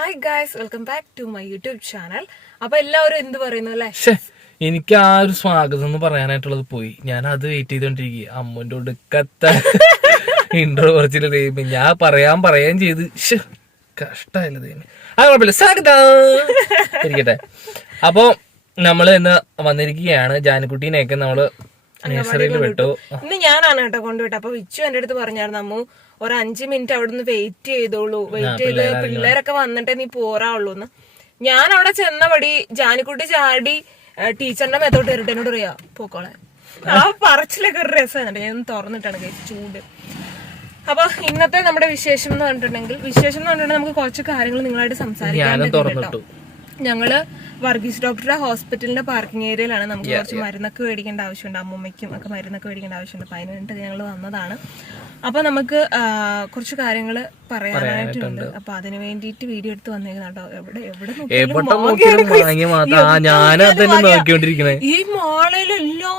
Hi guys welcome back to my YouTube channel അപ്പൊ എല്ലാവരും എന്ത് പറയുന്നു അല്ലേ? എനിക്ക് ആ ഒരു സ്വാഗതം എന്ന് പറയാനായിട്ടുള്ളത് പോയി. ഞാൻ അത് വെയിറ്റ് ചെയ്തോണ്ടിരിക്കുക അമ്മന്റെ ഒടുക്കത്ത ഇൻട്രോ കുറച്ചിട്ട് ദൈവം ഞാൻ പറയാൻ പറയാൻ ചെയ്ത്. കഷ്ടായില്ല ദൈവം ആ കുഴപ്പമില്ല. സ്വാഗതം. ഇരിക്കട്ടെ. അപ്പൊ നമ്മൾ ഇന്ന് വന്നിരിക്കുകയാണ്. ജാനക്കുട്ടീനെയൊക്കെ നമ്മൾ നേഴ്സറിയിൽ വിട്ടു. ഇന്ന് ഞാനാണ് കേട്ടോ കൊണ്ടുവിട്ടത്. അപ്പൊ വിച്ചു എന്റെ അടുത്ത് പറഞ്ഞായിരുന്നു അമ്മു ഒരു അഞ്ച് മിനിറ്റ് അവിടെ നിന്ന് വെയിറ്റ് ചെയ്തോളൂ വെയിറ്റ് ചെയ്ത് പിള്ളേരൊക്കെ വന്നിട്ട് നീ പോറാവുള്ളൂ എന്ന്. ഞാൻ അവിടെ ചെന്നപടി ജാനിക്കുട്ടി ചാടി ടീച്ചറിന്റെ മേത്തോട്ട് കയറിട്ട് എന്നോട് പറയാ പോക്കോളെ. ആ പറച്ചിലൊക്കെ ഒരു രസമാണ് ഞാൻ തുറന്നിട്ടാണ് കഴിച്ച് ചൂട്. അപ്പൊ ഇന്നത്തെ നമ്മുടെ വിശേഷം എന്ന് പറഞ്ഞിട്ടുണ്ടെങ്കിൽ വിശേഷം എന്ന് പറഞ്ഞിട്ടുണ്ടെങ്കിൽ നമുക്ക് കുറച്ച് കാര്യങ്ങൾ നിങ്ങളായിട്ട് സംസാരിക്കാൻ കേട്ടോ. ഞങ്ങൾ വർഗീസ് ഡോക്ടറുടെ ഹോസ്പിറ്റലിന്റെ പാർക്കിംഗ് ഏരിയയിലാണ്. നമുക്ക് കുറച്ച് മരുന്നൊക്കെ മേടിക്കേണ്ട ആവശ്യമുണ്ട്. അമ്മൂമ്മയ്ക്കും ഒക്കെ മരുന്നൊക്കെ മേടിക്കേണ്ട ആവശ്യമുണ്ട്. അപ്പൊ അതിന് ഞങ്ങൾ വന്നതാണ്. അപ്പൊ നമുക്ക് കുറച്ച് കാര്യങ്ങൾ പറയാനായിട്ടുണ്ട്. അപ്പൊ അതിന് വേണ്ടിയിട്ട് വീഡിയോ എടുത്ത് വന്നേക്കുന്നുണ്ടോ എവിടെ എവിടെ ഈ മാളയിലെ എല്ലാ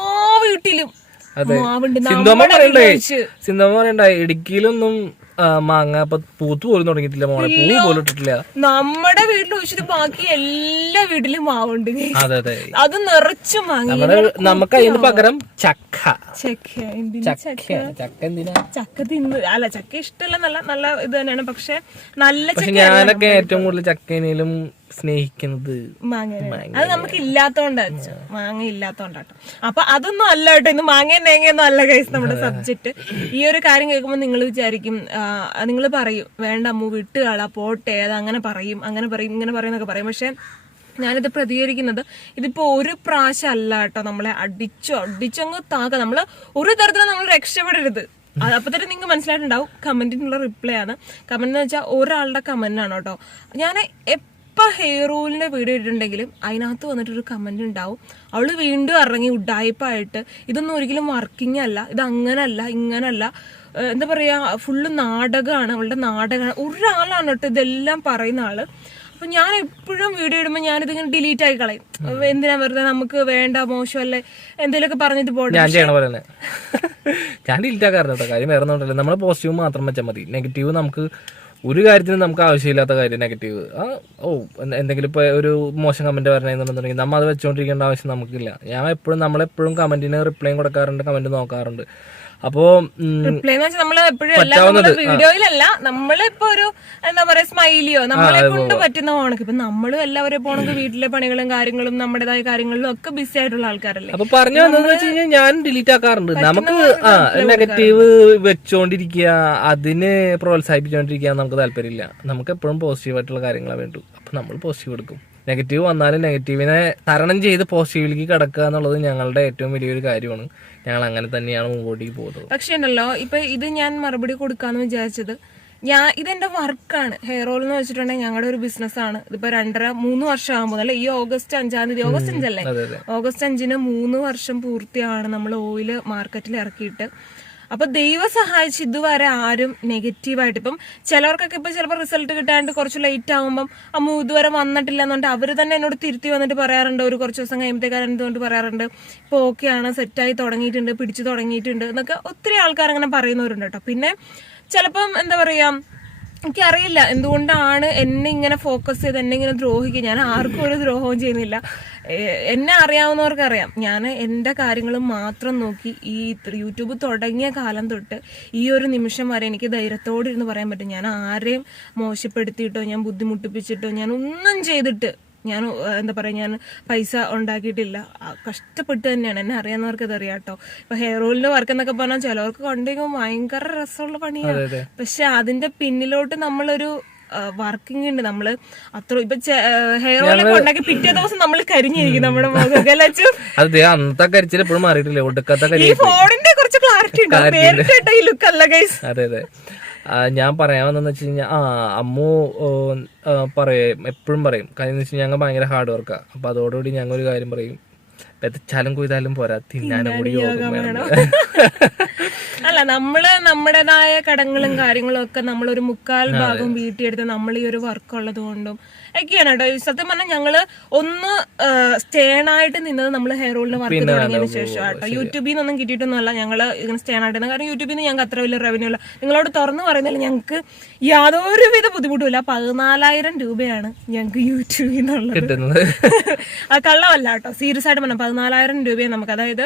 വീട്ടിലും സിന്ധമ്മ പറയണ്ടേ? സിന്ധമ്മ പറയണ്ട? ഇടുക്കിയിലൊന്നും മാങ്ങ പൂത്ത് പോലും തുടങ്ങിയിട്ടില്ല മോളെ. പൂ പോലും ഇട്ടിട്ടില്ല. നമ്മുടെ വീട്ടിൽ വെച്ചിട്ട് ബാക്കി എല്ലാ വീട്ടിലും മാവുണ്ട്. അതെ അതെ. അത് നിറച്ചു മാങ്ങ. നമുക്ക് അതിന് പകരം ചക്ക. ചക്ക. ചക്ക. ചക്ക? എന്തിനാ? ചക്ക തിന്ന്. അല്ല ചക്ക ഇഷ്ടമല്ല നല്ല നല്ല ഇത് തന്നെയാണ്. പക്ഷെ നല്ല ചക്ക ഞാനൊക്കെ ഏറ്റവും കൂടുതൽ ചക്കേനേലും സ്നേഹിക്കുന്നത് മാങ്ങ അത് നമുക്ക് ഇല്ലാത്തോണ്ടാ മാങ്ങ ഇല്ലാത്തോണ്ടാട്ടോ. അപ്പൊ അതൊന്നും അല്ല കേട്ടോ. ഇന്ന് മാങ്ങ തേങ്ങയൊന്നും അല്ല കൈസ് നമ്മുടെ സബ്ജക്ട് ഈ ഒരു കാര്യം കേൾക്കുമ്പോൾ നിങ്ങൾ വിചാരിക്കും നിങ്ങൾ പറയും വേണ്ട അമ്മു വിട്ടുകളാ പോട്ടെ അത് അങ്ങനെ പറയും അങ്ങനെ പറയും ഇങ്ങനെ പറയും എന്നൊക്കെ പറയും. പക്ഷെ ഞാനിത് പ്രതികരിക്കുന്നത് ഇതിപ്പോ ഒരു പ്രാവശ്യം അല്ല കേട്ടോ. നമ്മളെ അടിച്ചോ അടിച്ചങ്ങ് താക്ക. നമ്മൾ ഒരു തരത്തിലും നമ്മൾ രക്ഷപ്പെടരുത്. അപ്പൊ തന്നെ നിങ്ങൾക്ക് മനസ്സിലായിട്ടുണ്ടാവും. കമന്റിനുള്ള റിപ്ലൈ ആണ്. കമന്റ് എന്ന് വെച്ചാൽ ഒരാളുടെ കമന്റ് ആണ് കേട്ടോ. ഞാൻ എപ്പോ ഹെയർ ഓയിലിന്റെ വീഡിയോ ഇട്ടിട്ടുണ്ടെങ്കിലും അതിനകത്ത് വന്നിട്ടൊരു കമന്റ് ഉണ്ടാവും. അവൾ വീണ്ടും ഇറങ്ങി ഉഡായ്പായിട്ട് ഇതൊന്നും ഒരിക്കലും വർക്കിംഗ് അല്ല ഇത് അങ്ങനല്ല ഇങ്ങനല്ല എന്താ പറയാ ഫുള്ള് നാടകമാണ് അവളുടെ നാടകമാണ് ഒരാളാണ് കേട്ടോ ഇതെല്ലാം പറയുന്ന ആൾ. അപ്പൊ ഞാൻ എപ്പോഴും വീഡിയോ ഇടുമ്പോൾ ഞാനിതിങ്ങനെ ഡിലീറ്റ് ആയി കളയും. എന്തിനാ വെറുതെ നമുക്ക് വേണ്ട മോശമല്ലേ എന്തെങ്കിലുമൊക്കെ പറഞ്ഞിട്ട് പോട്ടെ ഞാൻ ചെയ്യണ പോലെ തന്നെ. ഞാൻ ഡിലീറ്റ് ആക്കാറുണ്ട് കേട്ടോ. കാര്യം വേറെ നമ്മൾ പോസിറ്റീവ് മാത്രം വെച്ചാൽ മതി. നെഗറ്റീവ് നമുക്ക് ഒരു കാര്യത്തിന് നമുക്ക് ആവശ്യമില്ലാത്ത കാര്യം നെഗറ്റീവ് ആ ഓ എന്തെങ്കിലും ഇപ്പോൾ ഒരു മോശം കമന്റ് പറഞ്ഞിട്ടുണ്ടെങ്കിൽ നമ്മൾ അത് വെച്ചുകൊണ്ടിരിക്കേണ്ട ആവശ്യം നമുക്കില്ല. ഞാൻ എപ്പോഴും നമ്മളെപ്പോഴും കമന്റിന് റിപ്ലൈയും കൊടുക്കാറുണ്ട് കമന്റ് നോക്കാറുണ്ട്. അപ്പോ നമ്മൾ വീഡിയോയിലല്ല നമ്മളിപ്പോ ഒരു എന്താ പറയാ സ്മൈലിയോ നമ്മളെ കൊണ്ട് പറ്റുന്ന പോണക്ക് ഇപ്പൊ നമ്മളും എല്ലാവരും പോണെങ്കിൽ വീട്ടിലെ പണികളും കാര്യങ്ങളും നമ്മുടേതായ കാര്യങ്ങളിലും ഒക്കെ ബിസി ആയിട്ടുള്ള ആൾക്കാരല്ലേ. അപ്പൊ പറഞ്ഞു വന്നതെന്ന് വെച്ച് കഴിഞ്ഞാൽ ഞാൻ ഡിലീറ്റ് ആക്കാറുണ്ട്. നമുക്ക് ആ നെഗറ്റീവ് വെച്ചോണ്ടിരിക്കുക അതിനെ പ്രോത്സാഹിപ്പിച്ചോണ്ടിരിക്കുക നമുക്ക് താല്പര്യമില്ല. നമുക്ക് എപ്പോഴും പോസിറ്റീവ് ആയിട്ടുള്ള കാര്യങ്ങളെ വേണ്ടു. അപ്പൊ നമ്മൾ പോസിറ്റീവ് എടുക്കും. നെഗറ്റീവ് വന്നാലും നെഗറ്റീവിനെ തരണം ചെയ്ത് പോസിറ്റീവിലേക്ക് കടക്കുക എന്നുള്ളത് ഞങ്ങളുടെ ഏറ്റവും വലിയൊരു കാര്യമാണ്. ഞങ്ങൾ അങ്ങനെ തന്നെയാണ് മുമ്പോട്ടേക്ക് പോകുന്നത്. പക്ഷെ ഉണ്ടല്ലോ ഇപ്പൊ ഇത് ഞാൻ മറുപടി കൊടുക്കാന്ന് വിചാരിച്ചത് ഞാൻ ഇതെന്റെ വർക്കാണ്. ഹെയർ ഓയിൽ എന്ന് വെച്ചിട്ടുണ്ടെങ്കിൽ ഞങ്ങളുടെ ഒരു ബിസിനസ് ആണ്. ഇതിപ്പോ രണ്ടര മൂന്ന് വർഷം ആകുമ്പോൾ അല്ലെ? ഈ ഓഗസ്റ്റ് അഞ്ചാം തീയതി ഓഗസ്റ്റ് അഞ്ചല്ലേ? ഓഗസ്റ്റ് അഞ്ചിന് മൂന്ന് വർഷം പൂർത്തിയാണ് നമ്മൾ ഓയിൽ മാർക്കറ്റിൽ ഇറക്കിയിട്ട്. അപ്പൊ ദൈവം സഹായിച്ച് ഇതുവരെ ആരും നെഗറ്റീവായിട്ട് ഇപ്പം ചിലവർക്കൊക്കെ ഇപ്പൊ ചിലപ്പോൾ റിസൾട്ട് കിട്ടാണ്ട് കുറച്ച് ലേറ്റ് ആകുമ്പം അമ്മ ഇതുവരെ വന്നിട്ടില്ല എന്നുകൊണ്ട് അവർ തന്നെ എന്നോട് തിരുത്തി വന്നിട്ട് പറയാറുണ്ട്. ഒരു കുറച്ച് ദിവസം കഴിയുമ്പോഴത്തേക്കാരൻ എന്തുകൊണ്ട് പറയാറുണ്ട്? ഇപ്പൊ ഓക്കെയാണ് സെറ്റായി തുടങ്ങിയിട്ടുണ്ട് പിടിച്ചു തുടങ്ങിയിട്ടുണ്ട് എന്നൊക്കെ ഒത്തിരി ആൾക്കാർ അങ്ങനെ പറയുന്നവരുണ്ട് കേട്ടോ. പിന്നെ ചിലപ്പം എന്താ പറയാ എനിക്കറിയില്ല. എന്തുകൊണ്ടാണ് എന്നെ ഇങ്ങനെ ഫോക്കസ് ചെയ്ത് എന്നെ ഇങ്ങനെ ദ്രോഹിക്കുക? ഞാൻ ആർക്കും ഒരു ദ്രോഹവും ചെയ്യുന്നില്ല. എന്നെ അറിയാവുന്നവർക്ക് അറിയാം. ഞാൻ എന്റെ കാര്യങ്ങൾ മാത്രം നോക്കി ഈ യൂട്യൂബ് തുടങ്ങിയ കാലം തൊട്ട് ഈ ഒരു നിമിഷം വരെ എനിക്ക് ധൈര്യത്തോടെ ഇരുന്ന് പറയാൻ പറ്റും. ഞാൻ ആരെയും മോശപ്പെടുത്തിയിട്ടോ ഞാൻ ബുദ്ധിമുട്ടിപ്പിച്ചിട്ടോ ഞാൻ ഒന്നും ചെയ്തിട്ട് ഞാൻ എന്താ പറയുക ഞാൻ പൈസ ഉണ്ടാക്കിയിട്ടില്ല. കഷ്ടപ്പെട്ട് തന്നെയാണ്. എന്നെ അറിയാവുന്നവർക്ക് അത് അറിയാം കേട്ടോ. ഇപ്പൊ ഹെയർ ഓയിലിന്റെ വർക്ക് എന്നൊക്കെ പറഞ്ഞാൽ ചിലവർക്ക് കണ്ടെങ്കിൽ ഭയങ്കര രസമുള്ള പണിയാണ്. പക്ഷെ അതിന്റെ പിന്നിലോട്ട് നമ്മളൊരു വർക്കിംഗ് ഉണ്ട്. നമ്മൾ അത്ര ഇപ്പൊ ഹെയർ ഓയിലൊക്കെ ഉണ്ടാക്കി പിറ്റേ ദിവസം നമ്മൾ കരിഞ്ഞിരിക്കും നമ്മുടെ അന്നത്തെ കരിച്ചിൽ എപ്പോഴും മാറിയിട്ടില്ല? ഒടുക്കത്തെ ഈ ഫോണിന്റെ കുറച്ച് ക്ലാരിറ്റി ഉണ്ട്? നേരിട്ട് ഈ ലുക്ക് അല്ല ഗൈസ് അതെ അതെ. ഞാൻ പറയാൻ വന്നെന്ന് വെച്ച് കഴിഞ്ഞാൽ ആ അമ്മു പറയും എപ്പോഴും പറയും. കാര്യം എന്ന് വെച്ച് കഴിഞ്ഞാൽ ഞങ്ങൾ ഭയങ്കര ഹാർഡ് വർക്കാണ് അപ്പൊ അതോടുകൂടി ഞങ്ങൾ ഒരു കാര്യം പറയും. വെതച്ചാലും കൊയ്താലും പോരാ തിന്നാനും കൂടി യോഗം വേണം. അല്ല നമ്മൾ നമ്മുടേതായ കടങ്ങളും കാര്യങ്ങളും ഒക്കെ നമ്മളൊരു മുക്കാൽ ഭാഗം വീട്ടിയെടുത്ത് നമ്മൾ ഈ ഒരു വർക്ക് ഉള്ളത് കൊണ്ടും ഒക്കെയാണ് കേട്ടോ. സത്യം പറഞ്ഞാൽ ഞങ്ങൾ ഒന്ന് സ്റ്റേണായിട്ട് നിന്നത് നമ്മൾ ഹെയർ ഓയിലിന് വർക്ക് തുടങ്ങിയതിന് ശേഷം കേട്ടോ. യൂട്യൂബിൽ നിന്നൊന്നും കിട്ടിയിട്ടൊന്നുമല്ല. ഞങ്ങൾ ഇങ്ങനെ സ്റ്റേൺ ആയിട്ട് കാരണം യൂട്യൂബിൽ നിന്ന് ഞങ്ങൾക്ക് അത്ര വലിയ റവന്യൂ ഇല്ല. നിങ്ങളോട് തുറന്നു പറയുന്നില്ല ഞങ്ങൾക്ക് യാതൊരുവിധ ബുദ്ധിമുട്ടുമില്ല. പതിനാലായിരം രൂപയാണ് ഞങ്ങൾക്ക് യൂട്യൂബിൽ നിന്നുള്ളത്. കള്ളമല്ല കേട്ടോ. സീരിയസ് ആയിട്ട് പറഞ്ഞാൽ പതിനാലായിരം രൂപയാണ് നമുക്ക്. അതായത്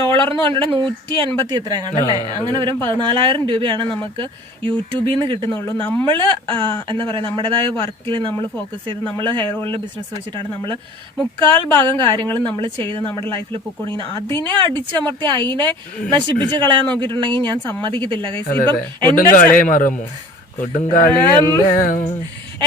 ഡോളർ എന്ന് പറഞ്ഞിട്ട് നൂറ്റി എൺപത്തി എത്ര അല്ലേ? അങ്ങനെ വരും പതിനാലായിരം രൂപയാണ് നമുക്ക് യൂട്യൂബിൽ നിന്ന് കിട്ടുന്നുള്ളൂ. നമ്മൾ എന്താ പറയാ നമ്മുടേതായ വർക്കിൽ നമ്മൾ ഫോക്കസ് ചെയ്ത് നമ്മൾ ഹെയർ ഓയിലിന്റെ ബിസിനസ് വെച്ചിട്ടാണ് നമ്മൾ മുക്കാൽ ഭാഗം കാര്യങ്ങൾ നമ്മൾ ചെയ്ത് നമ്മുടെ ലൈഫിൽ പൊക്കോണ്ടിരിക്കുന്നത് അതിനെ അടിച്ചമർത്തി അതിനെ നശിപ്പിച്ച് കളയാൻ നോക്കിയിട്ടുണ്ടെങ്കിൽ ഞാൻ സമ്മതിക്കത്തില്ല കൈസ് ഇപ്പം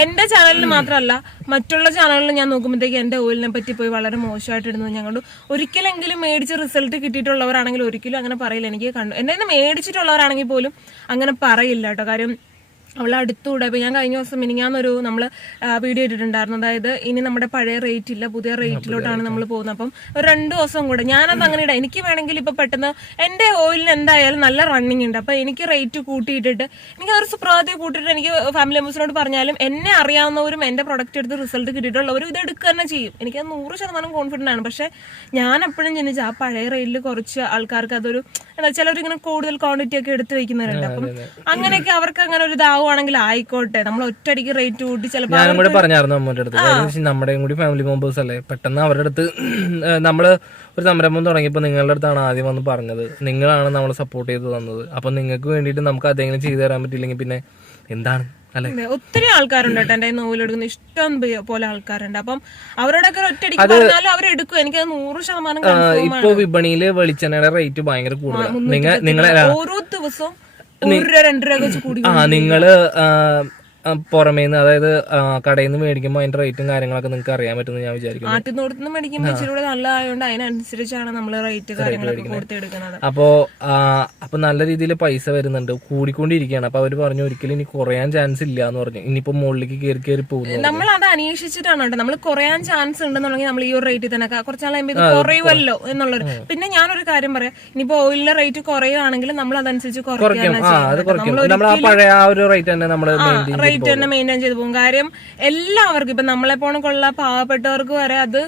എന്റെ ചാനലിൽ മാത്രമല്ല മറ്റുള്ള ചാനലിൽ ഞാൻ നോക്കുമ്പോഴത്തേക്ക് എന്റെ ഓയിലിനെ പറ്റി പോയി വളരെ മോശമായിട്ട് ഇടുന്നത് ഞങ്ങൾ ഒരിക്കലെങ്കിലും മേടിച്ച് റിസൾട്ട് കിട്ടിയിട്ടുള്ളവരാണെങ്കിൽ ഒരിക്കലും അങ്ങനെ പറയില്ല. എനിക്ക് കണ്ടു എന്നെ മേടിച്ചിട്ടുള്ളവരാണെങ്കിൽ പോലും അങ്ങനെ പറയില്ല കേട്ടോ. കാര്യം അവൾ അടുത്തുകൂടെ ഇപ്പൊ ഞാൻ കഴിഞ്ഞ ദിവസം മിനിങ്ങാന്നൊരു നമ്മൾ വീഡിയോ ഇട്ടിട്ടുണ്ടായിരുന്നു. അതായത് ഇനി നമ്മുടെ പഴയ റേറ്റ് ഇല്ല പുതിയ റേറ്റിലോട്ടാണ് നമ്മൾ പോകുന്നത്. അപ്പം ഒരു രണ്ട് ദിവസം കൂടെ. ഞാനത് അങ്ങനെ ഇടാം. എനിക്ക് വേണമെങ്കിൽ ഇപ്പൊ പെട്ടെന്ന് എന്റെ ഓയിലിന് എന്തായാലും നല്ല റണ്ണിങ് ഉണ്ട്. അപ്പൊ എനിക്ക് റേറ്റ് കൂട്ടിയിട്ടിട്ട് എനിക്ക് ഒരു സുപ്രഭാതത്തിൽ കൂട്ടിയിട്ട് എനിക്ക് ഫാമിലി മെമ്പേഴ്സിനോട് പറഞ്ഞാലും എന്നെ അറിയാവുന്നവരും എന്റെ പ്രൊഡക്റ്റ് എടുത്ത് റിസൾട്ട് കിട്ടിയിട്ടുള്ളവരും ഇത് എടുക്കുക തന്നെ ചെയ്യും. എനിക്ക് അത് നൂറ് ശതമാനം കോൺഫിഡന്റ് ആണ്. പക്ഷെ ഞാൻ എപ്പോഴും ചിന്തിച്ചു ആ പഴയ റേറ്റിൽ കുറച്ച് ആൾക്കാർക്ക് അതൊരു എന്താ ചിലവരിങ്ങനെ കൂടുതൽ ക്വാണ്ടിറ്റി ഒക്കെ എടുത്ത് വെക്കുന്നവരുണ്ട്. അപ്പം അങ്ങനെയൊക്കെ അവർക്ക് അങ്ങനെ ഒരു ഇതാവുകയാണെങ്കിൽ ആയിക്കോട്ടെ. നമ്മൾ ഒറ്റയടിക്ക് റേറ്റ് കൂട്ടി ചിലപ്പോൾ ഞാനും കൂടെ പറഞ്ഞായിരുന്നു അമ്മൂന്റെ അടുത്ത്. കാര്യം നമ്മുടെയും കൂടി ഫാമിലി മെമ്പേഴ്സ് അല്ലേ? പെട്ടെന്ന് അവരുടെ അടുത്ത് നമ്മൾ ഒരു സംരംഭം തുടങ്ങിയപ്പോൾ നിങ്ങളുടെ അടുത്താണ് ആദ്യം വന്ന് പറഞ്ഞത്. നിങ്ങളാണ് നമ്മൾ സപ്പോർട്ട് ചെയ്ത് തന്നത്. അപ്പൊ നിങ്ങൾക്ക് വേണ്ടിയിട്ട് നമുക്ക് അതെങ്ങനെ ചെയ്തു തരാൻ പറ്റില്ലെങ്കിൽ പിന്നെ എന്താണ്? അല്ലെ? ഒത്തിരി ആൾക്കാരുണ്ട് കേട്ടോ എന്റെ നോവിലെടുക്കുന്ന ഇഷ്ടം പോലെ ആൾക്കാരുണ്ട്. അപ്പം അവരോടൊക്കെ ഒറ്റയടിക്ക് പറഞ്ഞാലും അവരെടുക്കും എനിക്ക് നൂറ് ശതമാനം ഇപ്പൊ വിപണിയിൽ വെളിച്ചെണ്ണയുടെ റേറ്റ് ഭയങ്കര കൂടുതലാണ് നിങ്ങൾ ഓരോ ദിവസവും ഒരു രൂപ രണ്ട് രൂപ വെച്ച് കൂടി ആ നിങ്ങൾ പുറമേന്ന് അതായത് കടയിൽ നിന്ന് മേടിക്കുമ്പോൾ അതിന്റെ റേറ്റും കാര്യങ്ങളൊക്കെ നിങ്ങൾക്ക് അറിയാൻ പറ്റുമെന്ന് ഞാൻ വിചാരിക്കുന്നു. മേടിക്കുമ്പോൾ ഇച്ചിരി കൂടെ നല്ലതായതുകൊണ്ട് അതിനനുസരിച്ചാണ് നമ്മൾ റേറ്റ് കാര്യങ്ങളൊക്കെ കൊടുത്തെടുക്കുന്നത്. അപ്പോ ആ, അപ്പൊ നല്ല രീതിയിൽ പൈസ വരുന്നുണ്ട്. കൂടിക്കൊണ്ടിരിക്കുകയാണ്. അപ്പൊ അവർ പറഞ്ഞു ഒരിക്കലും ഇനി കുറയാൻ ചാൻസ് ഇല്ല എന്ന് പറഞ്ഞു. ഇനിയിപ്പോ മുകളിലേക്ക് കയറി കയറി പോകുന്നു. നമ്മൾ അത് അന്വേഷിച്ചിട്ടാണ് കേട്ടോ. നമ്മൾ കുറയാൻ ചാൻസ് ഉണ്ടെന്നുണ്ടെങ്കിൽ നമ്മൾ ഈ ഒരു റേറ്റിൽ തന്നെ കുറച്ച് നാൾ കഴിയുമ്പോൾ കുറയുമല്ലോ എന്നുള്ളൊരു പിന്നെ ഞാനൊരു കാര്യം പറയാം. ഇനിയിപ്പോ ഓയിലിന്റെ റേറ്റ് കുറയുകയാണെങ്കിൽ നമ്മൾ അതനുസരിച്ച് കുറയ്ക്കും. നമ്മൾ ആ പഴയ ആ ഒരു റേറ്റ് തന്നെ നമ്മൾ റേറ്റ് തന്നെ മെയിന്റെയിൻ ചെയ്തു പോകും. കാര്യം എല്ലാവർക്കും ഇപ്പൊ നമ്മളെ പോണക്കുള്ള പാവപ്പെട്ടവർക്ക് വരെ അത്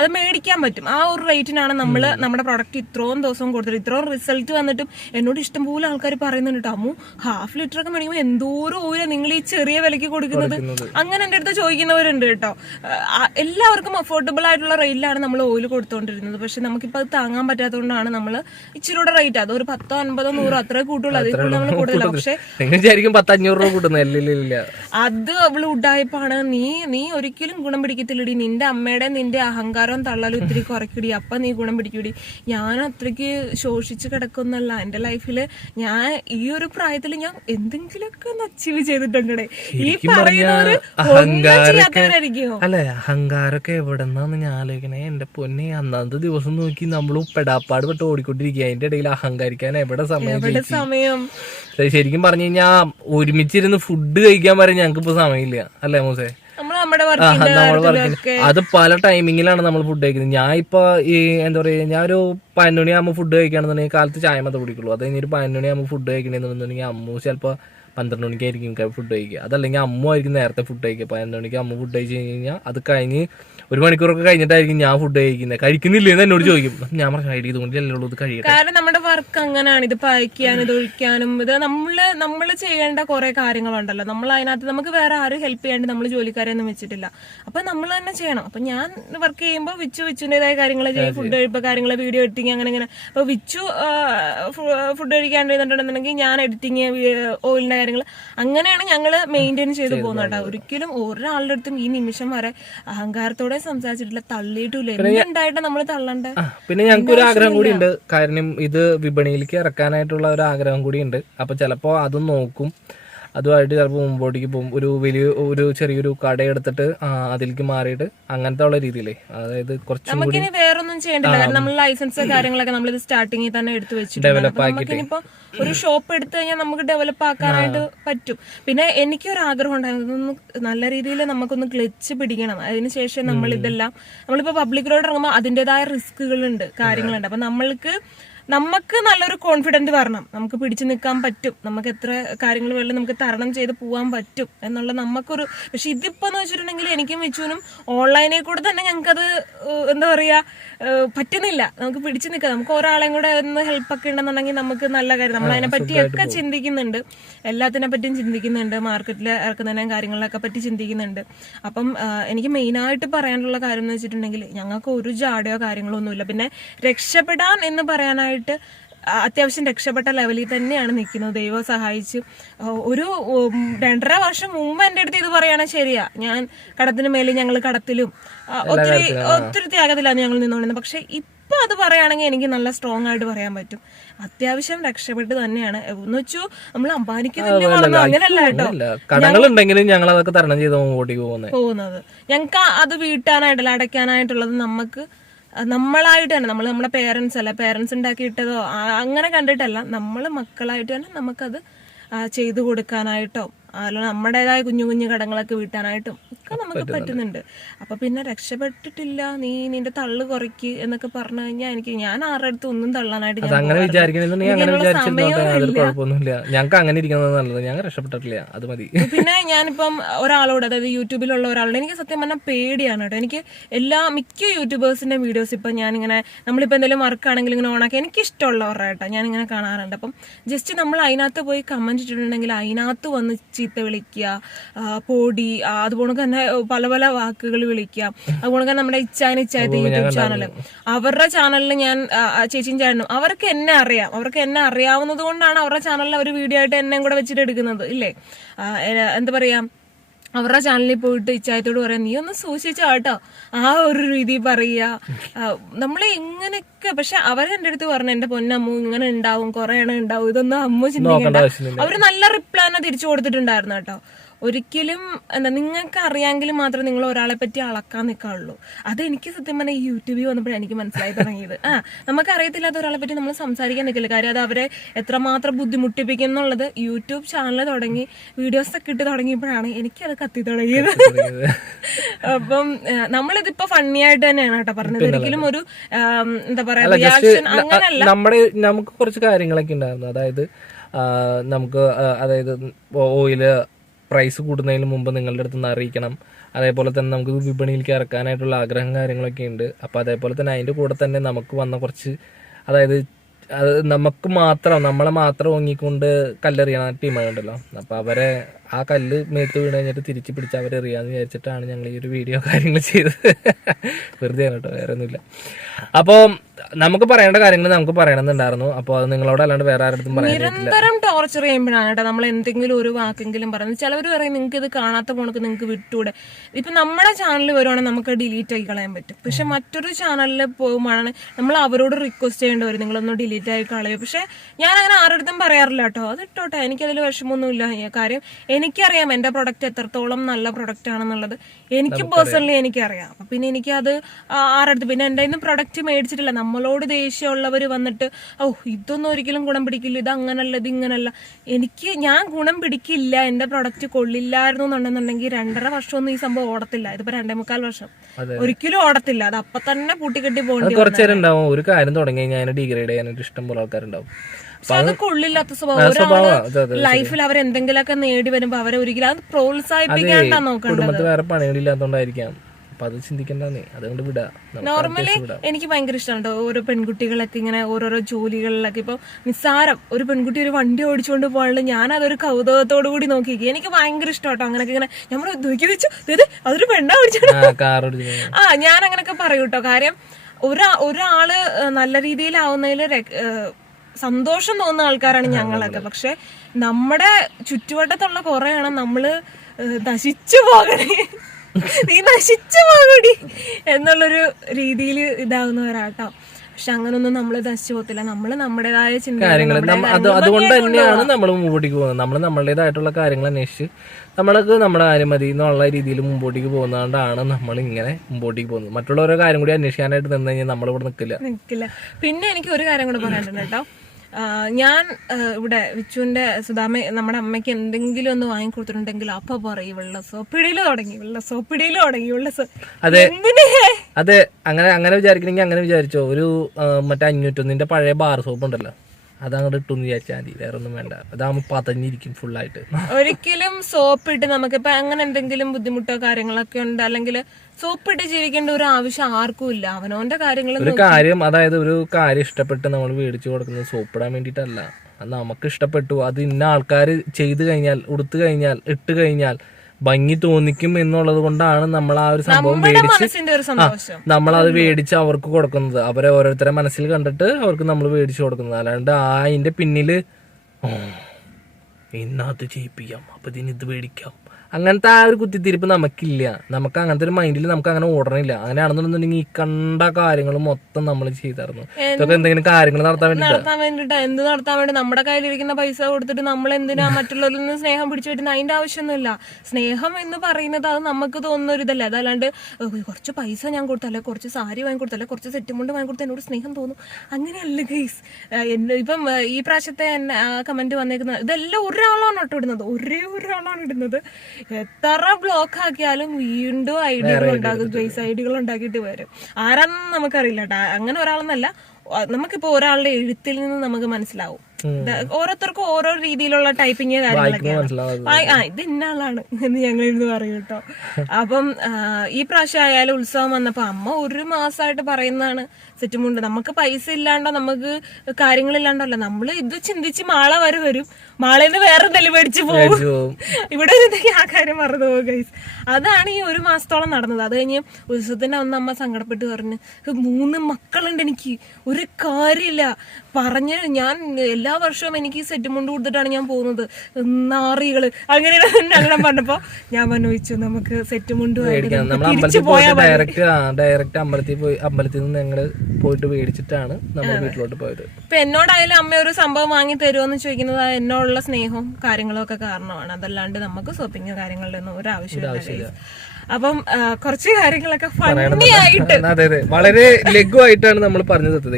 അത് മേടിക്കാൻ പറ്റും. ആ ഒരു റേറ്റിനാണ് നമ്മൾ നമ്മുടെ പ്രൊഡക്റ്റ് ഇത്രയും ദിവസവും കൊടുത്തത് ഇത്രയും റിസൾട്ട് വന്നിട്ടും എന്നോട് ഇഷ്ടംപോലെ ആൾക്കാർ പറയുന്നുണ്ട് അമ്മു ഹാഫ് ലിറ്റർ ഒക്കെ മേടിക്കുമ്പോൾ എന്തോരം ഓരോ നിങ്ങൾ ഈ ചെറിയ വിലയ്ക്ക് കൊടുക്കുന്നത്? അങ്ങനെ എന്റെ അടുത്ത് ചോദിക്കുന്നവരുണ്ട് കേട്ടോ. എല്ലാവർക്കും അഫോർഡബിൾ ആയിട്ടുള്ള റേറ്റിലാണ് നമ്മൾ ഓയിൽ കൊടുത്തോണ്ടിരുന്നത്. പക്ഷെ നമുക്കിപ്പോൾ അത് താങ്ങാൻ പറ്റാത്തതുകൊണ്ടാണ് നമ്മൾ ഇച്ചിരൂടെ റേറ്റ് അത് ഒരു പത്തോ അൻപതോ നൂറോ അത്രേ കൂട്ടുള്ളൂ. അതിൽ കൂടുതൽ നമ്മൾ കൂടുതലാണ് പക്ഷേ അത് അവൾ ഉണ്ടായപ്പോ നീ നീ ഒരിക്കലും ഗുണം പിടിക്കത്തില്ലടി. നിന്റെ അമ്മയുടെ നിന്റെ അഹങ്കാരവും തള്ളലും ഇത്തിരി കുറയ്ക്കടി അപ്പൊ നീ ഗുണം പിടിക്കൂടി. ഞാൻ അത്രയ്ക്ക് ശോഷിച്ച് കിടക്കുന്നല്ല. എന്റെ ലൈഫിൽ ഞാൻ ഈ ഒരു പ്രായത്തിൽ ഞാൻ എന്തെങ്കിലുമൊക്കെ ഒന്ന് അച്ചീവ് ചെയ്തിട്ടുണ്ടേ ഈ പറയുന്നവര് അല്ലെ അഹങ്കാരൊക്കെ എവിടെന്നാന്ന് ഞാൻ ആലോചിക്കണേ. എന്റെ പൊന്നെ അന്നത്തെ ദിവസം നോക്കി നമ്മൾ പെടാപ്പാട് പെട്ട് ഓടിക്കൊണ്ടിരിക്കുക അതിന്റെ ഇടയിൽ അഹങ്കാരിക്കാൻ എവിടെ സമയം സമയം? ശരിക്കും പറഞ്ഞു കഴിഞ്ഞാൽ ഒരുമിച്ചിരുന്ന് ഫുഡ് കഴിക്കാൻ പറയാൻ ഞങ്ങൾക്ക് ഇപ്പൊ സമയമില്ല. അല്ലേ മൂസേ നമ്മുടെ വർക്കിന്റെ അത് പല ടൈമിങ്ങിലാണ് നമ്മൾ ഫുഡ് കഴിക്കുന്നത്. ഞാൻ ഇപ്പൊ ഈ എന്താ പറയാ ഞാൻ ഒരു പതിനൊണി ആകുമ്പോൾ ഫുഡ് കഴിക്കുകയാണെന്നുണ്ടെങ്കിൽ കാലത്ത് ചായ മാത്രമേ കുടിക്കുള്ളൂ. അത് കഴിഞ്ഞൊരു പതിനൊണി ആകുമ്പോൾ ഫുഡ് കഴിക്കണമെന്നുണ്ടെങ്കിൽ അമ്മു ചിലപ്പോൾ പന്ത്രണ്ട് മണിക്കായിരിക്കും ഫുഡ് കഴിക്കുക. അതല്ലെങ്കിൽ അമ്മ ആയിരിക്കും നേരത്തെ ഫുഡ് കഴിക്കുക. പതിനൊന്ന് മണിക്ക് അമ്മ ഫുഡ് കഴിച്ച് കഴിഞ്ഞ് കഴിഞ്ഞാൽ അത് കഴിഞ്ഞ് ഒരു മണിക്കൂറൊക്കെ കഴിഞ്ഞിട്ടായിരിക്കും ഞാൻ ഫുഡ് കഴിക്കുന്നത് കഴിക്കുന്നില്ലെന്ന് എന്നോട് ചോദിക്കും. ഞാൻ പറഞ്ഞു ഐഡിയ ഇതുകൊണ്ടല്ലേ ഉള്ളൂ ഇത് കഴിയട്ടെ. കാരണം നമ്മുടെ വർക്ക് അങ്ങനെയാണ്. ഇത് പായ്ക്കാനും ഇത് ഒഴിക്കാനും ഇത് നമ്മൾ നമ്മൾ ചെയ്യേണ്ട കുറെ കാര്യങ്ങളുണ്ടല്ലോ. നമ്മൾ അതിനകത്ത് നമുക്ക് വേറെ ആരും ഹെൽപ്പ് ചെയ്യാണ്ട് നമ്മൾ ജോലിക്കാരെയൊന്നും വെച്ചിട്ടില്ല. അപ്പൊ നമ്മൾ തന്നെ ചെയ്യണം. അപ്പൊ ഞാൻ വർക്ക് ചെയ്യുമ്പോൾ വിച്ചു വിച്ചുവിന്റെതായ കാര്യങ്ങൾ ചെയ്യും. ഫുഡ് കഴിപ്പ് കാര്യങ്ങൾ വീഡിയോ എഡിറ്റിംഗ് അങ്ങനെ ഇങ്ങനെ. അപ്പൊ വിച്ചു ഫുഡ് കഴിക്കാൻ ഇരുന്നിട്ടുണ്ടെന്നുണ്ടെങ്കിൽ ഞാൻ എഡിറ്റിംഗ് ഓയിലിന്റെ കാര്യങ്ങൾ അങ്ങനെയാണ് ഞങ്ങൾ മെയിന്റെയിൻ ചെയ്ത് പോകുന്നത് കേട്ടോ. ഒരിക്കലും ഒരാളുടെ അടുത്തും ഈ നിമിഷം വരെ അഹങ്കാരത്തോടെ സംസാരിച്ചിട്ടില്ല തള്ളിയിട്ടില്ല. എന്തുണ്ടായിട്ട് നമ്മൾ തള്ളണ്ടേ? പിന്നെ ഞങ്ങൾക്ക് ഒരു ആഗ്രഹം കൂടി ഉണ്ട്. കാരണം ഇത് വിപണിയിലേക്ക് ഇറക്കാനായിട്ടുള്ള ഒരു ആഗ്രഹം കൂടി ഉണ്ട്. അപ്പൊ ചിലപ്പോ അതും നോക്കും. അതുമായിട്ട് ചിലപ്പോൾ മുമ്പോട്ടേക്ക് പോകും. ഒരു വലിയ ഒരു ചെറിയൊരു കടയെടുത്തിട്ട് അതിലേക്ക് മാറിയിട്ട് അങ്ങനത്തെ ഉള്ള രീതിയിലേ. അതായത് കുറച്ച് നമുക്കിനി വേറൊന്നും ചെയ്യേണ്ടില്ല. കാരണം നമ്മൾ ലൈസൻസ് കാര്യങ്ങളൊക്കെ നമ്മൾ ഇത് സ്റ്റാർട്ടിങ്ങിൽ തന്നെ എടുത്തു വെച്ചിട്ടുണ്ട്. ഒരു ഷോപ്പ് എടുത്തു കഴിഞ്ഞാൽ നമുക്ക് ഡെവലപ്പ് ആക്കാനായിട്ട് പറ്റും. പിന്നെ എനിക്കൊരു ആഗ്രഹം ഉണ്ടായിരുന്നു. നല്ല രീതിയിൽ നമുക്കൊന്ന് ക്ലച്ച് പിടിക്കണം. അതിനുശേഷം നമ്മൾ ഇതെല്ലാം നമ്മളിപ്പോ പബ്ലിക് റോഡ് ഇറങ്ങുമ്പോൾ അതിന്റെതായ റിസ്കുകളുണ്ട് കാര്യങ്ങളുണ്ട്. അപ്പൊ നമ്മൾക്ക് നമുക്ക് നല്ലൊരു കോൺഫിഡന്റ് വരണം. നമുക്ക് പിടിച്ചു നിൽക്കാൻ പറ്റും. നമുക്ക് എത്ര കാര്യങ്ങൾ വേണം നമുക്ക് തരണം ചെയ്ത് പോകാൻ പറ്റും എന്നുള്ള നമുക്കൊരു പക്ഷെ ഇതിപ്പോൾ എന്ന് വെച്ചിട്ടുണ്ടെങ്കിൽ എനിക്കും വെച്ചുവിനും ഓൺലൈനിൽ കൂടെ തന്നെ ഞങ്ങൾക്കത് എന്താ പറയാ പറ്റുന്നില്ല. നമുക്ക് പിടിച്ചു നിൽക്കാം. നമുക്ക് ഒരാളെയും കൂടെ ഒന്ന് ഹെൽപ്പൊക്കെ ഉണ്ടെന്നുണ്ടെങ്കിൽ നമുക്ക് നല്ല കാര്യം. നമ്മൾ അതിനെ പറ്റിയൊക്കെ ചിന്തിക്കുന്നുണ്ട്. എല്ലാത്തിനെ പറ്റിയും ചിന്തിക്കുന്നുണ്ട്. മാർക്കറ്റിൽ ഇറക്കുന്നതിനെയും കാര്യങ്ങളൊക്കെ പറ്റി ചിന്തിക്കുന്നുണ്ട്. അപ്പം എനിക്ക് മെയിനായിട്ട് പറയാനുള്ള കാര്യം എന്ന് വെച്ചിട്ടുണ്ടെങ്കിൽ ഞങ്ങൾക്ക് ഒരു ജാടയോ കാര്യങ്ങളോ ഒന്നുമില്ല പിന്നെ രക്ഷപ്പെടാൻ എന്ന് പറയാനായിട്ട് ആ, അത്യാവശ്യം രക്ഷപ്പെട്ട ലെവലിൽ തന്നെയാണ് നിൽക്കുന്നത്. ദൈവം സഹായിച്ചു. ഒരു രണ്ടര വർഷം മുമ്പ് എന്റെ അടുത്ത് ഇത് പറയണ ശരിയാ. ഞാൻ കടത്തിന് മേലെ ഞങ്ങൾ കടത്തിലും ഒത്തിരി ഒത്തിരി ത്യാഗത്തിലാണ് ഞങ്ങൾ നിന്നുകൊണ്ടിരുന്നത്. പക്ഷെ ഇപ്പൊ അത് പറയുകയാണെങ്കിൽ എനിക്ക് നല്ല സ്ട്രോങ് ആയിട്ട് പറയാൻ പറ്റും. അത്യാവശ്യം രക്ഷപ്പെട്ട് തന്നെയാണ്. എന്ന് വെച്ചു നമ്മൾ വളർന്നു അങ്ങനെയല്ല കേട്ടോ. കടങ്ങളുണ്ടെങ്കിലും ഞങ്ങൾ അതൊക്കെ തരണം ചെയ്ത് പോകുന്നത്. പോകുന്നത്. ഞങ്ങൾക്ക് അത് വീട്ടാനായിട്ടല്ല അടയ്ക്കാനായിട്ടുള്ളത് നമുക്ക് നമ്മളായിട്ട് തന്നെ നമ്മൾ നമ്മുടെ പേരൻസ് അല്ല പേരൻസ് ഉണ്ടാക്കിയിട്ടതോ അങ്ങനെ കണ്ടിട്ടല്ല. നമ്മൾ മക്കളായിട്ട് തന്നെ നമുക്കത് ചെയ്തു കൊടുക്കാനായിട്ടോ അല്ല നമ്മുടേതായ കുഞ്ഞു കുഞ്ഞു കടങ്ങളൊക്കെ വീട്ടാനായിട്ടും ഒക്കെ നമുക്ക് പറ്റുന്നുണ്ട്. അപ്പൊ പിന്നെ രക്ഷപ്പെട്ടിട്ടില്ല നീ നിന്റെ തള്ളു കുറയ്ക്ക് എന്നൊക്കെ പറഞ്ഞു കഴിഞ്ഞാൽ എനിക്ക് ഞാൻ ആരുടെ അടുത്ത് ഒന്നും തള്ളാനായിട്ട് ഞങ്ങൾക്ക് അങ്ങനെ ഇരിക്കുന്നത് നല്ലത്. ഞങ്ങൾ രക്ഷപ്പെട്ടിട്ടില്ല. അത് മതി. പിന്നെ ഞാനിപ്പം ഒരാളോട് അതായത് യൂട്യൂബിലുള്ള ഒരാളോട് എനിക്ക് സത്യം പറഞ്ഞാൽ പേടിയാണ് കേട്ടോ. എനിക്ക് എല്ലാ മിക്ക യൂട്യൂബേഴ്സിന്റെ വീഡിയോസ് ഇപ്പൊ ഞാൻ ഇങ്ങനെ നമ്മളിപ്പോ എന്തെങ്കിലും വർക്കാണെങ്കിൽ ഇങ്ങനെ ഓണാക്കി എനിക്ക് ഇഷ്ടമുള്ളവരുടെ കേട്ടോ ഇങ്ങനെ കാണാറുണ്ട്. അപ്പം ജസ്റ്റ് നമ്മൾ അതിനകത്ത് പോയി കമന്റ് ഇട്ടിട്ടുണ്ടെങ്കിൽ അതിനകത്ത് വന്ന് ചീത്ത വിളിക്കുക പൊടി അതുപോലെ തന്നെ പല പല വാക്കുകൾ വിളിക്കുക. അതുപോലെ തന്നെ നമ്മുടെ ഇച്ചാൻ ഇച്ചായത്തെ യൂട്യൂബ് ചാനൽ അവരുടെ ചാനലിൽ ഞാൻ ചേച്ചിയും ചേട്ടനും അവർക്ക് എന്നെ അറിയാം. അവർക്ക് എന്നെ അറിയാവുന്നത് കൊണ്ടാണ് അവരുടെ ചാനലിൽ അവർ വീഡിയോ ആയിട്ട് എന്നെ കൂടെ വെച്ചിട്ട് എടുക്കുന്നത് ഇല്ലേ? എന്താ പറയാ അവരുടെ ചാനലിൽ പോയിട്ട് ഇച്ചായത്തോട് പറയാം നീ ഒന്ന് സൂക്ഷിച്ചോ കേട്ടോ ആ ഒരു രീതി പറയുക. നമ്മൾ ഇങ്ങനെയൊക്കെ പക്ഷെ അവരെന്റെ അടുത്ത് പറഞ്ഞു എന്റെ പൊന്നമ്മു ഇങ്ങനെ ഉണ്ടാവും കുറെ എണ്ണം ഉണ്ടാവും ഇതൊന്നും അമ്മ ചിന്തിക്കണ്ട. അവർ നല്ല റിപ്ലൈ തന്നെ തിരിച്ചു കൊടുത്തിട്ടുണ്ടായിരുന്നു കേട്ടോ. ഒരിക്കലും എന്താ നിങ്ങൾക്ക് അറിയാമെങ്കിൽ മാത്രമേ നിങ്ങൾ ഒരാളെ പറ്റി അളക്കാൻ നിൽക്കാറുള്ളൂ അത് എനിക്ക് സത്യം പറഞ്ഞാൽ ഈ യൂട്യൂബിൽ വന്നപ്പോഴാണ് എനിക്ക് മനസ്സിലായി തുടങ്ങിയത്. ആ നമുക്ക് അറിയത്തില്ലാത്ത ഒരാളെ പറ്റി നമ്മൾ സംസാരിക്കാൻ നിൽക്കില്ല. കാര്യം അത് അവരെ എത്രമാത്രം ബുദ്ധിമുട്ടിപ്പിക്കും എന്നുള്ളത് യൂട്യൂബ് ചാനൽ തുടങ്ങി വീഡിയോസ് ഒക്കെ ഇട്ട് തുടങ്ങിയപ്പോഴാണ് എനിക്കത് കത്തി തുടങ്ങിയത്. അപ്പം നമ്മളിതിപ്പോ ഫണ്ണി ആയിട്ട് തന്നെയാണ് കേട്ടോ പറഞ്ഞത്. ഒരിക്കലും ഒരു എന്താ പറയാ റിയാക്ഷൻ അങ്ങനല്ല. നമ്മുടെ നമുക്ക് കുറച്ച് കാര്യങ്ങളൊക്കെ ഉണ്ടായിരുന്നു. അതായത് നമുക്ക് അതായത് ഓയിൽ പ്രൈസ് കൂടുന്നതിന് മുമ്പ് നിങ്ങളുടെ അടുത്ത് നിന്ന് അറിയിക്കണം. അതേപോലെ തന്നെ നമുക്ക് വിപണിയിലേക്ക് ഇറക്കാനായിട്ടുള്ള ആഗ്രഹം കാര്യങ്ങളൊക്കെ ഉണ്ട്. അപ്പോൾ അതേപോലെ തന്നെ അതിന്റെ കൂടെ തന്നെ നമുക്ക് വന്ന കുറച്ച് അതായത് അത് നമുക്ക് മാത്രം നമ്മളെ മാത്രം ഓങ്ങിക്കൊണ്ട് കല്ലെറിയണ ടീമുണ്ടല്ലോ അപ്പോൾ അവരെ ആ കല്ല് മേത്ത് വീണ് കഴിഞ്ഞിട്ട് തിരിച്ച് പിടിച്ച് അവരെ എറിയാന്ന് വിചാരിച്ചിട്ടാണ് ഞങ്ങൾ ഈ ഒരു വീഡിയോ കാര്യങ്ങൾ ചെയ്തത്. വെറുതെ കേട്ടോ വേറെ ഒന്നുമില്ല. അപ്പോൾ നമുക്ക് പറയേണ്ട കാര്യങ്ങൾ നമുക്ക് പറയണമെന്നുണ്ടായിരുന്നു. അപ്പോൾ അത് നിങ്ങളോട് അല്ലാണ്ട് വേറെ ആരുടെ നിരന്തരം ടോർച്ചർ ചെയ്യുമ്പോഴാണ് കേട്ടോ നമ്മൾ എന്തെങ്കിലും ഒരു വാക്കെങ്കിലും പറയുന്നത്. ചിലവർ പറയും നിങ്ങൾക്ക് ഇത് കാണാത്ത പോണക്ക് നിങ്ങൾക്ക് വിട്ടൂടെ. ഇപ്പൊ നമ്മുടെ ചാനലിൽ വരുവാണെങ്കിൽ നമുക്ക് ഡിലീറ്റ് ആയി കളയാൻ പറ്റും. പക്ഷെ മറ്റൊരു ചാനലിൽ പോകുമ്പോഴാണ് നമ്മൾ അവരോട് റിക്വസ്റ്റ് ചെയ്യേണ്ടി വരും. നിങ്ങളൊന്ന് ഡിലീറ്റ് ആയി കളയും. പക്ഷെ ഞാൻ അങ്ങനെ ആരുടെ പറയാറില്ല കേട്ടോ. അത് ഇട്ടോട്ടെ. എനിക്കതിൽ വിഷമമൊന്നുമില്ല. കാര്യം എനിക്കറിയാം എന്റെ പ്രൊഡക്റ്റ് എത്രത്തോളം നല്ല പ്രൊഡക്റ്റ് ആണെന്നുള്ളത്. എനിക്ക് പേഴ്സണലി എനിക്കറിയാം. പിന്നെ എനിക്കത് ആരടുത്ത് ആരുടെ പിന്നെ എന്റെ ഇന്ന് പ്രൊഡക്റ്റ് മേടിച്ചിട്ടില്ല. നമ്മളോട് ദേഷ്യമുള്ളവർ വന്നിട്ട് ഓ ഇതൊന്നും ഒരിക്കലും ഗുണം പിടിക്കില്ല. ഇത് അങ്ങനല്ല ഇത് ഇങ്ങനല്ല. എനിക്ക് ഞാൻ ഗുണം പിടിക്കില്ല. എന്റെ പ്രൊഡക്റ്റ് കൊള്ളില്ലായിരുന്നു എന്നുണ്ടെന്നുണ്ടെങ്കിൽ രണ്ടര വർഷമൊന്നും ഈ സംഭവം ഓടത്തില്ല. ഇതിപ്പോ രണ്ടേ മുക്കാൽ വർഷം. ഒരിക്കലും ഓടത്തില്ല. അത് അപ്പൊ തന്നെ പൂട്ടിക്കെട്ടി പോകേണ്ടി കുറച്ച് നേരം ഉണ്ടാവും ഒരു കാര്യം തുടങ്ങി കഴിഞ്ഞാൽ ഡിഗ്രേഡ് ചെയ്യാനായിട്ട് ഇഷ്ടം പോലെ ആൾക്കാരുണ്ടാവും. സ്വഭാവം. ഒരാൾ ലൈഫിൽ അവർ എന്തെങ്കിലുമൊക്കെ നേടി വരുമ്പോ അവരെ ഒരിക്കലും അത് പ്രോത്സാഹിപ്പിക്കാണ്ടാ നോക്കേണ്ടത്. വേറെ പണികളില്ലാത്തോണ്ടായിരിക്കാം. അപ്പൊ അത് ചിന്തിക്കണ്ടെന്നേ. അതുകൊണ്ട് വിടാ. നോർമലി എനിക്ക് ഭയങ്കര ഇഷ്ടമാണ് കേട്ടോ ഓരോ പെൺകുട്ടികളൊക്കെ ഇങ്ങനെ ഓരോരോ ജോലികളിലൊക്കെ. ഇപ്പൊ നിസ്സാരം ഒരു പെൺകുട്ടി ഒരു വണ്ടി ഓടിച്ചുകൊണ്ട് പോകാനുള്ള ഞാൻ അതൊരു കൗതുകത്തോടു കൂടി നോക്കി എനിക്ക് ഭയങ്കര ഇഷ്ടം കേട്ടോ അങ്ങനെയൊക്കെ ഇങ്ങനെ നമ്മൾ നോക്കി വെച്ചു. അതൊരു പെണ്ണ ഓടിച്ചു ആ ഞാൻ അങ്ങനെയൊക്കെ പറയൂ കേട്ടോ കാര്യം ഒരാ ഒരാൾ നല്ല രീതിയിലാവുന്നതിൽ സന്തോഷം തോന്നുന്ന ആൾക്കാരാണ് ഞങ്ങളൊക്കെ. പക്ഷെ നമ്മുടെ ചുറ്റുവട്ടത്തുള്ള കുറെയാണ് നമ്മൾ നശിച്ചു പോകണേ. നീ നശിച്ചു പോകടി. എന്നുള്ളൊരു രീതിയിൽ ഇതാവുന്നവരാട്ടോ പക്ഷെ അങ്ങനൊന്നും നമ്മൾ നശിച്ചു പോകത്തില്ല. നമ്മൾ നമ്മുടേതായ കാര്യങ്ങൾ അതുകൊണ്ട് തന്നെയാണ് നമ്മൾ മുമ്പോട്ടേക്ക് പോകുന്നത്. നമ്മൾ നമ്മളുടേതായിട്ടുള്ള കാര്യങ്ങൾ അന്വേഷിച്ച് നമ്മൾക്ക് നമ്മുടെ കാര്യം മതി എന്നുള്ള രീതിയിൽ മുമ്പോട്ടേക്ക് പോകുന്നതുകൊണ്ടാണ് നമ്മൾ ഇങ്ങനെ മുമ്പോട്ടേക്ക് പോകുന്നത്. മറ്റുള്ളവരുടെ കാര്യം കൂടി അന്വേഷിക്കാനായിട്ട് നിന്ന് കഴിഞ്ഞാൽ നമ്മളിവിടെ നിൽക്കില്ല. നിൽക്കില്ല. പിന്നെ എനിക്ക് ഒരു കാര്യം കൂടെ പറയാനുണ്ട് കേട്ടോ. ഞാൻ ഇവിടെ വിച്ചുവിന്റെ സുധാമ നമ്മുടെ അമ്മയ്ക്ക് എന്തെങ്കിലും ഒന്ന് വാങ്ങിക്കൊടുത്തിട്ടുണ്ടെങ്കിൽ അപ്പൊ പറയും വെള്ള സോപ്പിടിയിൽ തുടങ്ങി വെള്ള സോപ്പിടിയിൽ തുടങ്ങി വെള്ള അതെ. അതെ അങ്ങനെ അങ്ങനെ വിചാരിക്കണമെങ്കിൽ അങ്ങനെ വിചാരിച്ചോ. ഒരു മറ്റേ അഞ്ഞൂറ്റൊന്നിന്റെ പഴയ ബാർ സോപ്പ് ഉണ്ടല്ലോ. അത് ഇട്ടു ഇട്ടൊന്ന് വിചാരിച്ചാൽ മതി. വേറെ ഒന്നും വേണ്ട. അതാകുമ്പോൾ പതഞ്ഞിരിക്കും ഫുള്ളായിട്ട് ഒരിക്കലും സോപ്പ് ഇട്ട് നമുക്കിപ്പോ അങ്ങനെ എന്തെങ്കിലും ബുദ്ധിമുട്ടോ കാര്യങ്ങളൊക്കെ ഉണ്ട്. അല്ലെങ്കിൽ സോപ്പ് ഇട്ട് ജീവിക്കേണ്ട ഒരു ആവശ്യം ആർക്കും ഇല്ല. അവനവന്റെ കാര്യങ്ങൾ ഒരു കാര്യം അതായത് ഒരു കാര്യം ഇഷ്ടപ്പെട്ട് നമ്മൾ മേടിച്ചു കൊടുക്കുന്നത് സോപ്പിടാൻ വേണ്ടിയിട്ടല്ല. അത് നമുക്ക് ഇഷ്ടപ്പെട്ടു. അത് ഇന്ന ആൾക്കാർ ചെയ്ത് കഴിഞ്ഞാൽ ഉടുത്തു കഴിഞ്ഞാൽ ഇട്ട് കഴിഞ്ഞാൽ ഭംഗി തോന്നിക്കും എന്നുള്ളത് കൊണ്ടാണ് നമ്മൾ ആ ഒരു സംഭവം മേടിച്ച് നമ്മൾ അത് മേടിച്ച് അവർക്ക് കൊടുക്കുന്നത്. അവരെ ഓരോരുത്തരെ മനസ്സിൽ കണ്ടിട്ട് അവർക്ക് നമ്മൾ മേടിച്ചു കൊടുക്കുന്നത്. അല്ലാണ്ട് ആ അതിന്റെ പിന്നിൽ "ഓ, ഇന്നത് ചെയ്യിപ്പിക്കാം. അപ്പൊ ഇതിന് ഇത് മേടിക്കാം. അങ്ങനത്തെ ആ ഒരു കുത്തിത്തിരിപ്പ് നമുക്കില്ല. നമുക്ക് അങ്ങനത്തെ ഒരു മൈൻഡിൽ നമുക്ക് അങ്ങനെ ഓടണില്ല. അങ്ങനെയാണെന്നുണ്ടെന്നുണ്ടെങ്കിൽ ഈ കണ്ട കാര്യങ്ങൾ മൊത്തം നമ്മൾ ചെയ്തായിരുന്നു. ഇതൊക്കെ എന്തെങ്കിലും കാര്യങ്ങൾ നടത്താൻ വേണ്ടിട്ട്? നടത്താൻ വേണ്ടിട്ട്? എന്ത് നടത്താൻ വേണ്ടി? നമ്മുടെ കയ്യിലിരിക്കുന്ന പൈസ കൊടുത്തിട്ട് നമ്മൾ എന്തിനാ മറ്റുള്ളവരിൽ നിന്ന് സ്നേഹം പിടിച്ചു പറ്റുന്ന അതിന്റെ ആവശ്യമൊന്നുമില്ല. സ്നേഹം എന്ന് പറയുന്നത് അത് നമുക്ക് തോന്നുന്ന ഒരു ഇതല്ല? അതല്ലാണ്ട് കുറച്ച് പൈസ ഞാൻ കൊടുത്തല്ലേ കുറച്ച് സാരി വാങ്ങി കൊടുത്തല്ലേ കുറച്ച് സെറ്റ് മുണ്ട് വാങ്ങി കൊടുത്ത. എന്നോട് സ്നേഹം തോന്നും. അങ്ങനെയല്ല ഗൈസ് ഇപ്പം ഈ പ്രാവശ്യത്തെ കമന്റ് വന്നേക്കുന്നത് ഇതെല്ലാം ഒരാളാണ് കേട്ടോ ഇടുന്നത് ഒരേ ഒരാളാണ് ഇടുന്നത്. എത്ര ബ്ലോക്ക് ആക്കിയാലും വീണ്ടും ഐഡിയകൾ ഉണ്ടാകും ഫേസ് ഐഡിയകൾ ഉണ്ടാക്കിയിട്ട് വരും. ആരാന്നും നമുക്കറിയില്ല അങ്ങനെ ഒരാളെന്നല്ല. നമുക്കിപ്പോ ഒരാളുടെ എഴുത്തിൽ നിന്ന് നമുക്ക് മനസ്സിലാവും. ഓരോരുത്തർക്കും ഓരോ രീതിയിലുള്ള ടൈപ്പിങ് കാര്യങ്ങളൊക്കെയാണ്. ആ ഇത് ഇന്ന ആളാണ് എന്ന് ഞങ്ങൾ ഇരുന്ന് പറയും കേട്ടോ. അപ്പം ഈ പ്രാവശ്യം ആയാലും ഉത്സവം വന്നപ്പോ അമ്മ ഒരു മാസമായിട്ട് പറയുന്നതാണ് സെറ്റുമുണ്ട്. നമുക്ക് പൈസ ഇല്ലാണ്ടോ നമുക്ക് കാര്യങ്ങളില്ലാണ്ടോ അല്ല നമ്മൾ ഇത് ചിന്തിച്ച് മാള വരെ വരും. മാളേന്ന് വേറെ എന്തെങ്കിലും മേടിച്ചു പോകും ഇവിടെ എന്തെങ്കിലും ആ കാര്യം മറന്നു പോകും ഗൈസ് അതാണ് ഈ ഒരു മാസത്തോളം നടന്നത്. അത് കഴിഞ്ഞ് ഉത്സവത്തിന്റെ അന്ന് അമ്മ സങ്കടപ്പെട്ട് പറഞ്ഞ് മൂന്ന് മക്കളുണ്ട് എനിക്ക്. ഒരു കാര്യമില്ല. പറഞ്ഞ് ഞാൻ എല്ലാ വർഷവും എനിക്ക് സെറ്റ് മുണ്ട് കൊടുത്തിട്ടാണ് ഞാൻ പോകുന്നത്. നാറികൾ. അങ്ങനെ അങ്ങനെ പറഞ്ഞപ്പോ ഞാൻ പറഞ്ഞു നമുക്ക് സെറ്റ് മുണ്ട് ഡയറക്റ്റ് ഡയറക്റ്റ് അമ്പലത്തിൽ പോയി അമ്പലത്തിൽ നിന്ന് ഞങ്ങൾ പോയിട്ട് മേടിച്ചിട്ടാണ് നമ്മൾ വീട്ടിലോട്ട് പോയത്. ഇപ്പൊ എന്നോടായാലും അമ്മ ഒരു സംഭവം വാങ്ങി തരുമോന്ന് ചോദിക്കുന്നത് എന്നോടുള്ള സ്നേഹവും കാര്യങ്ങളും ഒക്കെ കാരണമാണ്. അതല്ലാണ്ട് നമുക്ക് ഷോപ്പിംഗ് കാര്യങ്ങളിലൊന്നും ഒരു ആവശ്യമില്ല. അപ്പം കുറച്ച് കാര്യങ്ങളൊക്കെ ഫണ്ണി ആയിട്ട്. അതെ അതെ. വളരെ ലഘുവായിട്ടാണ് നമ്മൾ പറഞ്ഞു തത്തത്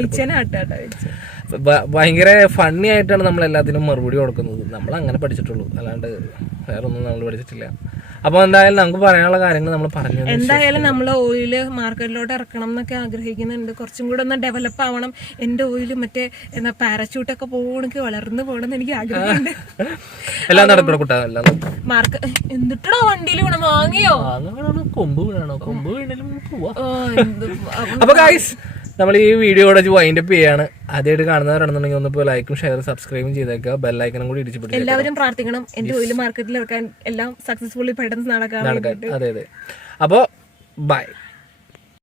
ഈച്ചനാട്ടാട്ടോ ഭയങ്കര ഫണ്ണി ആയിട്ടാണ് നമ്മൾ എല്ലാത്തിനും മറുപടി കൊടുക്കുന്നത്. നമ്മൾ അങ്ങനെ പഠിച്ചിട്ടുള്ളൂ. അല്ലാണ്ട് വേറൊന്നും നമ്മൾ പഠിച്ചിട്ടില്ല. അപ്പൊ എന്തായാലും നമുക്ക് പറയാനുള്ള കാര്യങ്ങൾ നമ്മൾ പറഞ്ഞു എന്തായാലും നമ്മൾ ഓയിൽ മാർക്കറ്റിലോട്ട് ഇറക്കണം എന്നൊക്കെ ആഗ്രഹിക്കുന്നുണ്ട്. കുറച്ചും കൂടെ ഒന്ന് ഡെവലപ്പ് ആവണം. എന്റെ ഓയിൽ മറ്റേ എന്താ പാരച്യൂട്ടൊക്കെ പോകണമെങ്കിൽ വളർന്നു പോകണം എനിക്ക് ആഗ്രഹമുണ്ട്. എല്ലാം നടക്കണം കുട്ടാ എല്ലാം മാർക്ക് എന്നിട്ടോ വണ്ടിയിൽ വീണം? വാങ്ങിയോ? കൊമ്പ് വീണാണോ? കൊമ്പ് വീണാലും അപ്പൊ ഗൈസ് നമ്മൾ ഈ വീഡിയോയുടെ വൈൻഡ് അപ്പ് ചെയ്യാണ്. ആദ്യമായിട്ട് കാണുന്നവരാണെന്നുണ്ടെങ്കിൽ ഒന്ന് ഇപ്പോൾ ലൈക്കും ഷെയറും സബ്സ്ക്രൈബും ചെയ്തേക്കുക ബെല്ലൈക്കനും കൂടി ഇടിച്ചു എല്ലാവരും പ്രാർത്ഥിക്കണം. എന്റെ ഓയിൽ മാർക്കറ്റിൽ ഇറക്കാൻ എല്ലാം സക്സസ്ഫുള്ളി പെട്ടെന്ന് നടക്കാൻ അതെ അതെ. അപ്പോ ബൈ